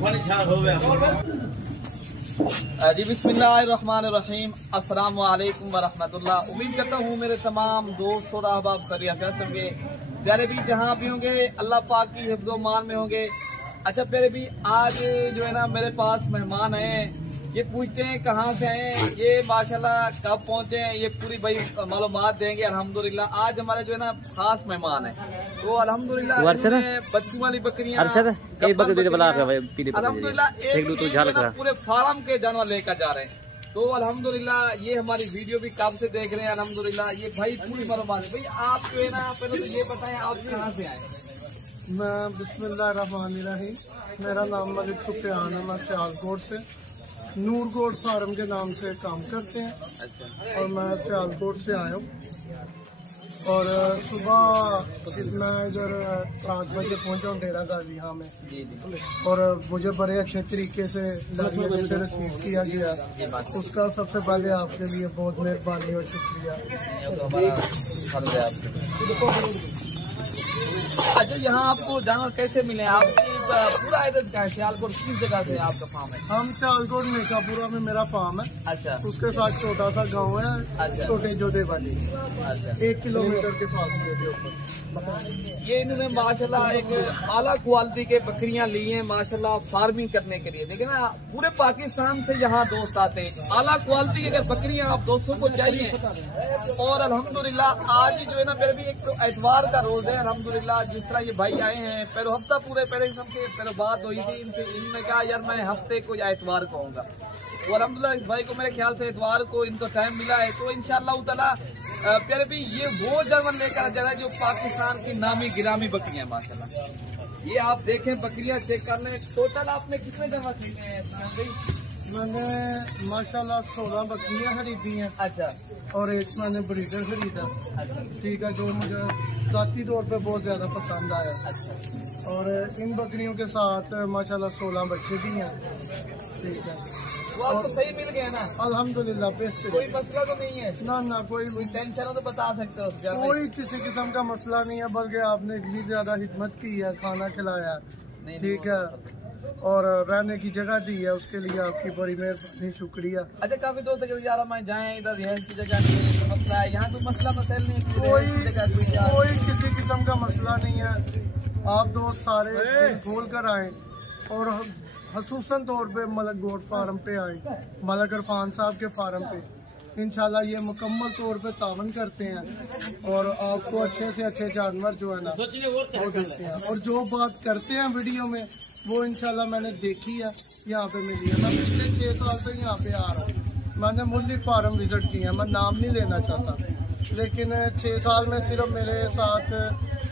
जी बिस्मिल्लाहिर्रहमानिर्रहीम, अस्सलाम वालेकुम वरहमतुल्लाह। उम्मीद करता हूँ मेरे तमाम दोस्त और अहबाब खैरियत से होंगे। प्यारे भी जहाँ भी होंगे अल्लाह पाक की हिफ्ज़ो मान में होंगे। अच्छा प्यारे भी, आज जो है ना मेरे पास मेहमान हैं, ये पूछते हैं कहाँ से आए, ये माशाल्लाह कब पहुँचे हैं, ये पूरी भाई मालूमात देंगे अल्हम्दुलिल्लाह। आज हमारे जो है ना खास मेहमान है, तो अल्हम्दुलिल्लाह बच्चों वाली बकरियाँ अल्हम्दुलिल्लाह पूरे फार्म के जानवर लेकर जा रहे हैं। तो अल्हम्दुलिल्लाह ये हमारी वीडियो भी कब से देख रहे हैं अल्हम्दुलिल्लाह। ये भाई पूरी मालूमात है। भाई आप जो है ना पहले तो ये बताएं आप कहाँ से आए। मैं बिस्मिल्लाहिर्रहमानिर्रहीम, मेरा नाम मलिक सुफियान है, मैं सियालकोट से नूरकोट फार्म के नाम से काम करते हैं। अच्छा। और मैं सियालकोट से आया हूँ और सुबह मैं इधर 7 बजे पहुँचा हूँ डेरा गाजी यहाँ में। और मुझे बड़े अच्छे तरीके से रिसीव किया गया, उसका सबसे पहले आपके लिए बहुत मेहरबानी और शुक्रिया। अच्छा, यहाँ आपको जानवर कैसे मिले? आपकी पूरा एड्रेस क्या है? सियालकोट किस जगह से आपका फार्म है? हम सियालकोट मेकापुरा में मेरा फार्म है। अच्छा। उसके साथ छोटा सा गांव है। अच्छा। छोटे जोधे वाली। अच्छा। 1 किलोमीटर के फासले के ऊपर। ये इन्होंने माशाल्लाह एक आला क्वालिटी के बकरियां ली हैं माशाल्लाह फार्मिंग करने के लिए। देखिए ना, पूरे पाकिस्तान से यहाँ दोस्त आते हैं। आला क्वालिटी की अगर बकरियां आप दोस्तों को चाहिए, और अल्हम्दुलिल्लाह आज जो है ना फिर भी एक तो एतवार का रोज है अल्हम्दुलिल्लाह। जिस तरह ये भाई आए हैं, पहले हफ्ता पूरे पहले बात हुई थी इनसे, इनने कहा यार मैं हफ्ते को या एतवार को आऊंगा। तो अल्हम्दुलिल्लाह इस भाई को मेरे ख्याल से एतवार को इनको टाइम मिला है। तो इंशाअल्लाह ताला प्यारे भी ये वो जानवर लेकर जा रहा है जो पाकिस्तान की नामी गिरामी बकरियां माशाल्लाह। ये आप देखें बकरियां चेक कर लें। टोटल आपने कितने जानवर खरीदे हैं भाई? मैंने माशाल्लाह 16 बकरियां खरीदी हैं। अच्छा। और एक मैंने ब्रीडर खरीदा। अच्छा। ठीक है, जो मुझे ज़ाती तौर पे बहुत ज़्यादा पसंद आया। अच्छा। और इन बकरियों के साथ माशाल्लाह 16 बच्चे भी हैं। ठीक है, वो आपको सही मिल गया ना? अल्हम्दुलिल्लाह बेहतर। कोई मसला तो नहीं है ना कोई टेंशन हो तो बता सकते हो? कोई किसी किस्म का मसला नहीं है, बल्कि आपने इतनी ज्यादा हिम्मत की है, खाना खिलाया, ठीक है, और रहने की जगह दी है, उसके लिए आपकी बड़ी मेहरबानी, शुक्रिया। अच्छा, काफी दोस्त यार मैं जाए इधर रिहाइश की जगह नहीं है, मसला है यहाँ तो मसला मसैल नहीं है, कोई किसी किस्म का मसला नहीं है। आप दोस्त सारे खोल कर आए और खसूसन तौर पे मलक गोट फार्म पे आए, मलक इरफान साहब के फार्म पे। इंशाल्लाह ये मुकम्मल तौर पे तावन करते हैं और आपको अच्छे से अच्छे जानवर जो है ना वो देते हैं। और जो बात करते हैं वीडियो में वो इंशाल्लाह मैंने देखी है, यहाँ पे मिली है। मैं पिछले 6 साल से यहाँ पे आ रहा हूँ। मैंने मुल्क फार्म विजिट किया है, मैं नाम नहीं लेना चाहता, लेकिन 6 साल में सिर्फ मेरे साथ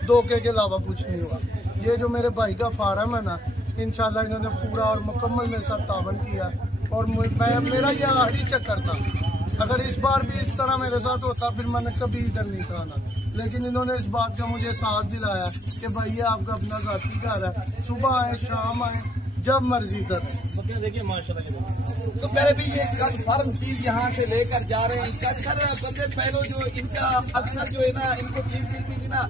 धोखे के अलावा कुछ नहीं हुआ। ये जो मेरे भाई का फार्म है ना, इंशाल्लाह इन्होंने पूरा और मुकम्मल मेरे साथ तावन किया। और मेरा ये आखिरी चक्कर था। अगर इस बार भी इस तरह मेरे साथ होता फिर मैंने कभी इधर नहीं खाना, लेकिन इन्होंने इस बात का मुझे साथ दिलाया कि भाई ये आपका अपना ज़ाती घर है, सुबह आए शाम आए जब मर्जी कर। देखिए माशाल्लाह तो पहले भी ये फार्म चीज यहाँ से लेकर जा रहे हैं। अक्सर बंदे पहले जो इनका अक्सर जो है ना इनको चीज मिलती थी ना,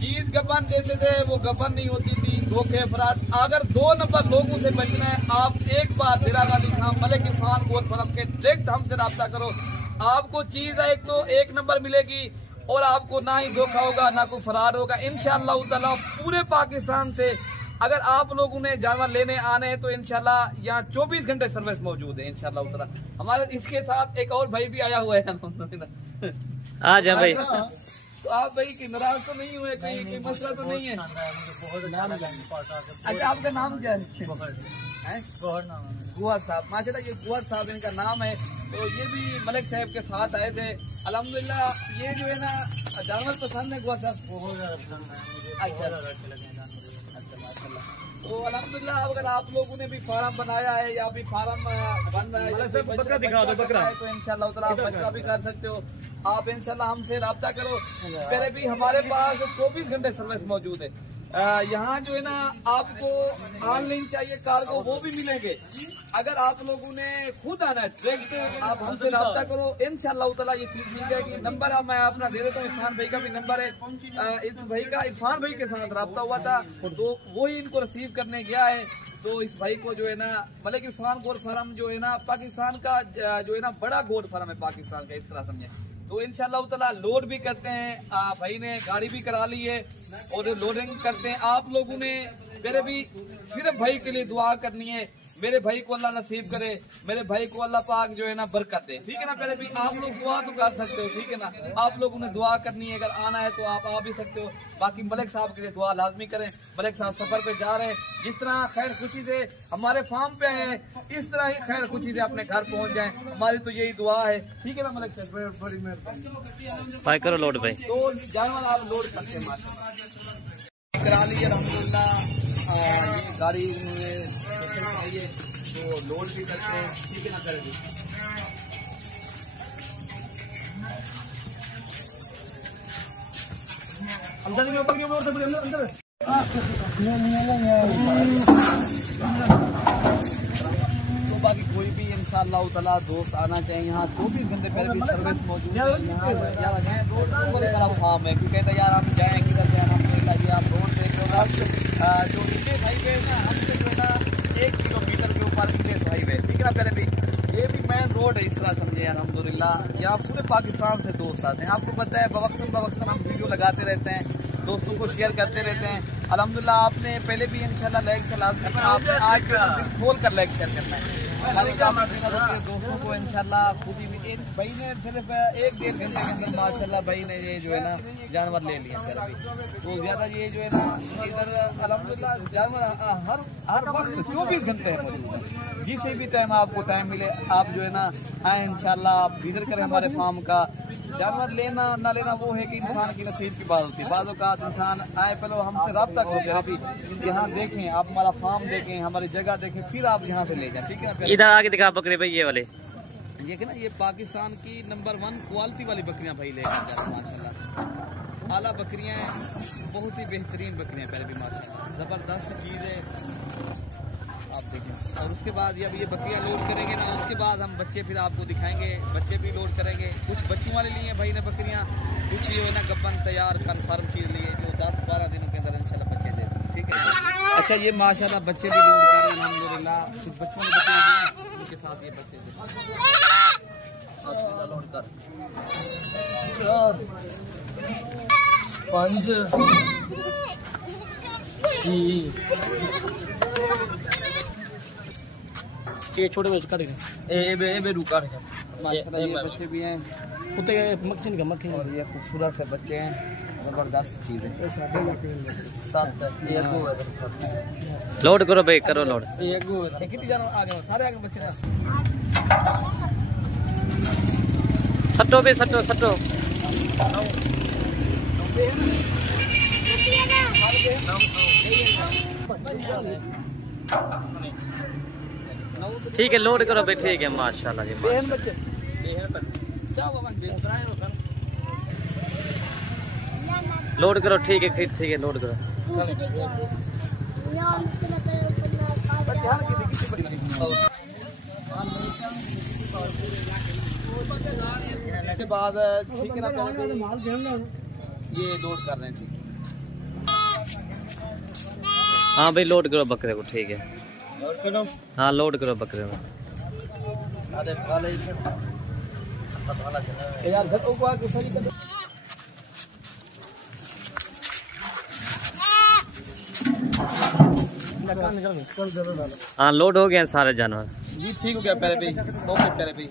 चीज गबन देते थे, वो गबन नहीं होती थी, धोखे फराड। अगर 2 नंबर लोगों से बचना है, आप एक बार डेरा गाजी खान मलिक इरफान गोट फार्म के डायरेक्ट हमसे रब्ता करो। आपको चीज एक तो 1 नंबर मिलेगी और आपको ना ही धोखा होगा ना कोई फरार होगा इंशाअल्लाह ताला। पूरे पाकिस्तान से अगर आप लोगों ने जानवर लेने आने हैं तो इंशाल्लाह यहाँ 24 घंटे सर्विस मौजूद है इंशाल्लाह ताला। हमारे इसके साथ एक और भाई भी आया हुआ है। आ जा भाई। तो आप भाई की नाराज तो नहीं हुए? कोई मसला तो नहीं है? अच्छा, आपका नाम क्या है? गुहर साहब माशाल्लाह, ये गुहर साहब इनका नाम है। तो ये भी मलिक साहब के साथ आए थे अल्हम्दुलिल्लाह। ये जो है ना जानवर पसंद है गुहर साहब? अच्छा माशाल्लाह। तो अल्हम्दुलिल्लाह अगर आप लोगों ने भी फार्म बनाया है या भी फार्म बन रहा है, बकरा दिखा दो, बकरा है तो इंशाल्लाह ताला आप बकरा भी कर सकते हो। आप इंशाल्लाह हमसे रब्ता करो। पहले भी हमारे पास 24 घंटे सर्विस मौजूद है। यहाँ जो है ना आपको ऑनलाइन चाहिए कार्गो वो भी मिलेंगे। अगर आप लोगों ने खुद आना है डायरेक्ट आप हमसे रब्ता करो, इंशाल्लाह ताला ये चीज मिल जाएगी। नंबर मैं अपना दे देता हूँ, इरफान भाई का भी नंबर है। इस भाई का इरफान भाई के साथ रब्ता हुआ था तो वो ही इनको रिसीव करने गया है। तो इस भाई को जो है ना मलिक इरफान गोट फार्म जो है ना पाकिस्तान का जो है ना बड़ा गोट फार्म है पाकिस्तान का, इस तरह समझे। तो इंशाल्लाह ताला लोड भी करते हैं, भाई ने गाड़ी भी करा ली है और लोडिंग करते हैं। आप लोगों ने मेरे भी सिर्फ भाई के लिए दुआ करनी है, मेरे भाई को अल्लाह नसीब करे, मेरे भाई को अल्लाह पाक जो है ना बरकत दे, ठीक है ना। पहले भी आप लोग दुआ तो कर सकते हो, ठीक है ना। आप लोगों ने दुआ करनी है, अगर आना है तो आप आ भी सकते हो। बाकी मलिक साहब के लिए दुआ लाजमी करें। मलिक साहब सफर पे जा रहे हैं, जिस तरह खैर खुशी से हमारे फार्म पे आए हैं इस तरह ही खैर खुशी से अपने घर पहुंच जाएं, हमारी तो यही दुआ है, ठीक है ना मलिक साहब। बड़ी मेहरबानी। भाई करो लोड भाई। तो जानवर आप लोड करते हैं करा ली अल्हम्दुलिल्लाह। ये गाड़ी चाहिए तो लोड भी करते हैं, ठीक है ना करेंगे। अंदर तो बाकी कोई भी इंशाअल्लाह ताला दोस्त आना चाहिए यहाँ। 24 घंटे पहले भी सर्विस मौजूद है यहाँ। यार बहुत बड़ा फार्म है क्योंकि कहते यार हम जाएँ किधर जाए, हम ये आप रोड देख रहे हो जो इंग्लिश हाईवे है ना हमसे जो है ना 1 किलोमीटर के ऊपर इंग्लिश हाईवे, ठीक है ना। पहले भी ये भी मेन रोड है, इस तरह समझे अल्हम्दुलिल्लाह। यहाँ पूरे पाकिस्तान से दोस्त आते हैं। आपको पता है बवक्तन हम वीडियो लगाते रहते हैं, दोस्तों को शेयर करते रहते हैं अल्हम्दुलिल्लाह। आपने पहले भी इंशाल्लाह लाइक चला आपने आज खोल कर लाइक शेयर करना है हमारे दोस्तों को इंशाल्लाह। खुद ही भाई ने सिर्फ 1-1.5 घंटे के अंदर माशाल्लाह भाई ने ये जो है ना जानवर ले लिया तो ज्यादा ये जो है ना इधर अल्हम्दुलिल्लाह जानवर हर वक्त 24 घंटे मौजूद है। जिसे भी टाइम आपको टाइम मिले आप जो है ना आए इंशाल्लाह, आप विजिट करें हमारे फार्म का। जानवर लेना ना लेना वो है कि इंसान की नसीब की बात होती है। बाज़ औक़ात इंसान आए पहले हमसे रब्ता करो, फिर यहाँ देखें, आप हमारा फार्म देखें, हमारी जगह देखें, फिर आप यहाँ से ले जाएं, ठीक है। इधर आगे दिखा बकरे भाई ये वाले, ये ना ये पाकिस्तान की नंबर 1 क्वालिटी वाली बकरियां भाई लेकर जा रहे हैं माशाल्लाह। आला बकरियां हैं, बहुत ही बेहतरीन बकरियां, पहले भी माशाल्लाह ज़बरदस्त चीज़ है आप देखें। और उसके बाद जब ये बकरियां लोड करेंगे ना उसके बाद हम बच्चे फिर आपको दिखाएंगे, बच्चे भी लोड करेंगे। कुछ बच्चों वाले लिए भाई ने बकरियां, कुछ ये है ना गब्बन तैयार कन्फर्म चीज़ लिए जो 10-12 दिनों के अंदर इंशाल्लाह बच्चे दे, ठीक है। अच्छा ये माशाल्लाह बच्चे भी लोड कर रहे हैं अल्हम्दुलिल्लाह। कुछ बच्चों के बच्चे उनके साथ ये बच्चे लोड कर 5 ये छोटे बच्चे काट ए रुका माशाल्लाह ये बच्चे भी हैं कुत्ते मक्खी का मक्खी और ये खूबसूरत से बच्चे हैं, जबरदस्त चीज़ है। लोड करो भाई, करो लोड। कितनी जानवर आ गए सारे आगे बच्चे ना सट्टो भी सट्टो सट्टो ठीक है, लोड करो भाई, ठीक है माशाल्लाह जी। बच्चे लोड करो, ठीक है, ठीक है, लोड करो। इसके बाद ठीक है ना ये लोड कर रहे हैं, ठीक। हाँ भाई लोड करो बकरे को, ठीक है। हाँ लोड करो बकरे को। हाँ लोड हो गए सारे जानवर जी, ठीक हो गया। पहले भी ओके, पहले भी।